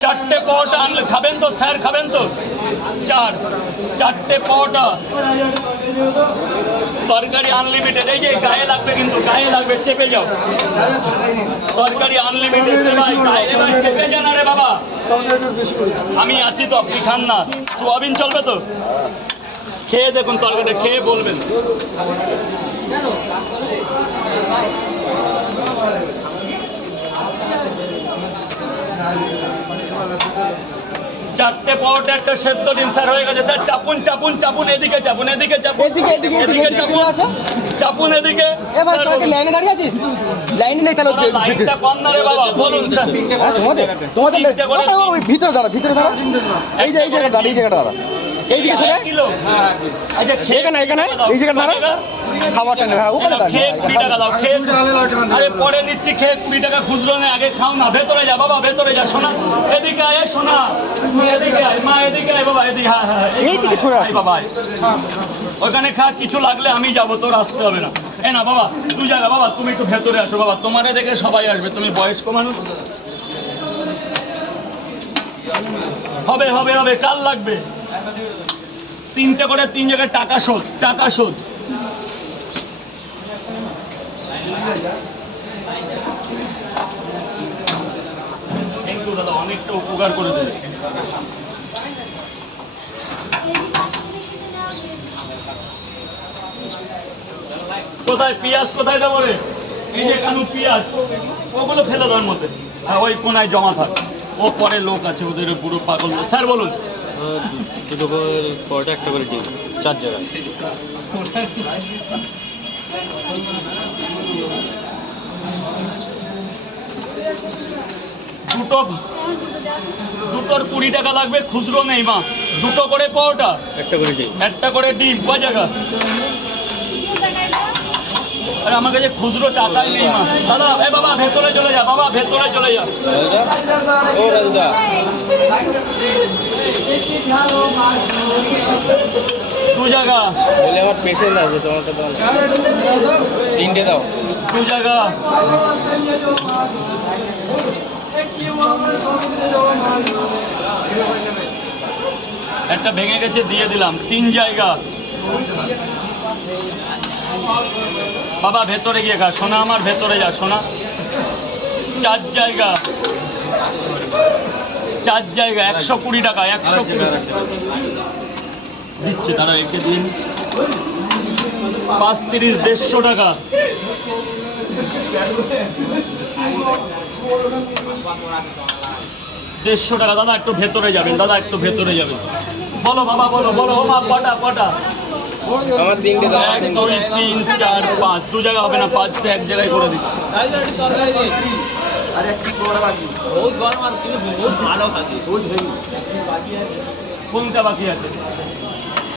চারটে পাওয়াটা আনলে খাবেন তো? স্যার খাবেন তো? চার, চারটে পাওয়াটা তরকারি আনলিমিটেড এই যে গায়ে লাগবে কিন্তু, গায়ে লাগবে, চেপে যাও। তরকারি আনলিমিটেড চেপে যান রে বাবা। আমি আছি তো, আপনি খান না। সোয়াবিন চলবে তো? খেয়ে দেখুন তরকারি খেয়ে বলবেন। চারটে পাওয়াটা একটা সেদ্ধ ডিম স্যার হয়ে গেছে। স্যার চাপুন চাপুন চাপুন এদিকে চাপুন এদিকে চাপুন। এদিকে, এদিকে, এদিকে, চাপুন। আছে। চাপুন এদিকে। এ ভাই তোরা কি লাইনে দাঁড়িয়ে আছিস? লাইন নেই তাহলে লাইনটা কম না রে বাবা? বলুন স্যার। তোমাদের তোমাদের ভিতরে দাঁড়া ভিতরে দাঁড়া। এই যে এই জায়গাটা এই জায়গাটা দাঁড়া। এইদিকে সরে আচ্ছা এখানে এখানে? এই জায়গাটা দাঁড়া খাবারটা নেই হ্যাঁ ওখানে দাঁড়া খেয়ে কুড়ি টাকা দাও খেয়ে পরে নিচ্ছি খেয়ে কুড়ি টাকা খুচরো নেই আগে খাও না ভেতরে যা বাবা ভেতরে যা শোনা এদিকে আয় শোনা এদিকে আয় মা এদিকে আয় বাবা এদিকে হ্যাঁ হ্যাঁ এইদিকে সরে। আয় বাবা ওখানে খা কিছু লাগলে আমি যাব তোর আসতে হবে না। এ না বাবা তুই জায়গা বাবা তুমি একটু ভেতরে আসো বাবা তোমারে দেখে সবাই আসবে তুমি বয়স্ক মানুষ। হবে হবে হবে কাল লাগবে। তিনটে করে তিন জায়গায় টাকা শোধ টাকা শোধ। করে কোথায় কোথায় ওগুলো ফেলে দেওয়ার মধ্যে। ওই কোনায় জমা থাক। ও পরে লোক আছে, ওদের পুরো পাগল স্যার, বলুন। দুটো করে পরোটা একটা করে ডিম চার জায়গায়। দুটো দুটোর কুড়ি টাকা লাগবে খুচরো নেই মা। দুটো করে পরোটা। একটা করে ডিম। একটা করে ডিম কয় জায়গা? আরে আমার কাছে খুচরো টাকাই নেই মা। দাদা এ বাবা ভেতরে চলে যা বাবা ভেতরে চলে যা। ও রাজুদা দু জায়গা। বলে আমার পেশেন্ট আছে তোমার সাথে তিনটে দাও। দু জায়গা। একটা ভেঙে গেছে দিয়ে দিলাম। তিন জায়গা। বাবা, ভেতরে গিয়ে খা সোনা আমার ভেতরে যা, সোনা। চার জায়গা। চার জায়গা, একশো কুড়ি টাকা, একশো কুড়ি। দিচ্ছে তারা একে দিন। পাঁচ তিরিশ, দেড়শো টাকা। দেড়শো টাকা। দাদা, একটু ভেতরে যাবেন, দাদা, একটু ভেতরে যাবেন। বলো, বাবা, বলো বলো, ও মা, কটা কটা? আমার তিনটে দাও দুই তিন চার পাঁচ দু জায়গা হবে না পাঁচ এক জায়গায় করে দিচ্ছি কোনটা বাকি আছে?